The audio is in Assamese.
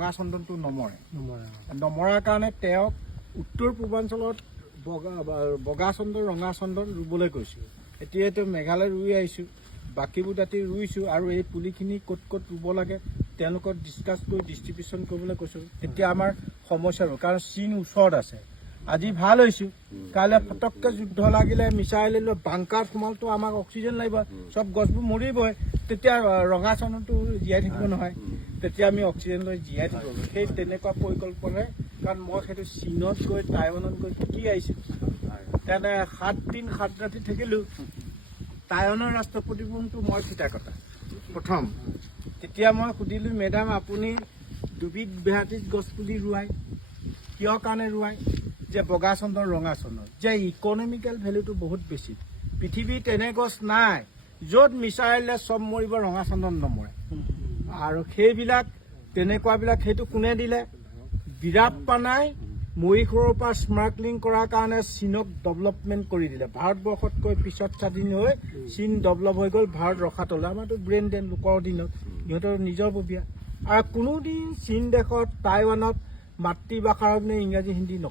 ৰঙা চন্দনটো নমৰাৰ কাৰণে তেওঁক উত্তৰ পূৰ্বাঞ্চলত বগা চন্দন ৰঙা চন্দন ৰুবলৈ কৈছোঁ। এতিয়াতো মেঘালয় ৰুই আহিছোঁ, বাকীবোৰ দাঁতি ৰুইছোঁ আৰু এই পুলিখিনি ক'ত ক'ত ৰুব লাগে তেওঁলোকক ডিছকাছ কৰি ডিষ্ট্ৰিবিউশ্যন কৰিবলৈ কৈছোঁ। এতিয়া আমাৰ সমস্যাবোৰ কাৰণ চীন ওচৰত আছে, আজি ভাল হৈছোঁ, কাইলৈ পটককৈ যুদ্ধ লাগিলে মিছাইল লৈ বাংকাৰত সোমালতো আমাক অক্সিজেন লাগিব, চব গছবোৰ মৰিবই, তেতিয়া ৰঙা চন্দনটো জীয়াই থাকিব নহয়, তেতিয়া আমি অক্সিজেন লৈ জীয়াই থাকিব। সেই তেনেকুৱা পৰিকল্পনাৰে, কাৰণ মই সেইটো চীনত গৈ টাইৱানত গৈ শিকি আহিছোঁ। তেনে 7 দিন 7 ৰাতি থাকিলোঁ। টাইৱানৰ ৰাষ্ট্ৰপতিজনটো মই ফিটা কটা প্ৰথম। তেতিয়া মই সুধিলোঁ, মেডাম আপুনি দুবিধ ভেৰাইটিজ গছপুলি ৰোৱাই, কিয় কাৰণে ৰোৱাই? যে বগা চন্দন ৰঙা চন্দন, যে ইকনমিকেল ভেলুটো বহুত বেছি, পৃথিৱীত এনে গছ নাই য'ত মিছাইলে চব মৰিব, ৰঙা চন্দন নমৰে। আৰু সেইবিলাক তেনেকুৱাবিলাক সেইটো কোনে দিলে? বিৰাপ্পানাই মহীশূৰৰ পৰা স্মাৰ্কলিং কৰাৰ কাৰণে চীনক ডেভেলপমেণ্ট কৰি দিলে। ভাৰতবৰ্ষতকৈ পিছত স্বাধীন হৈ চীন ডেভেলপ হৈ গ'ল, ভাৰত ৰখা তলে। আমাৰতো ব্ৰেইন ড্ৰেইন লোকৰ দিনত, সিহঁতৰ নিজৰ ববীয়া। আৰু কোনোদিন চীন দেশত টাইৱানত মাতৃভাষাৰ ইংৰাজী হিন্দী নকয়।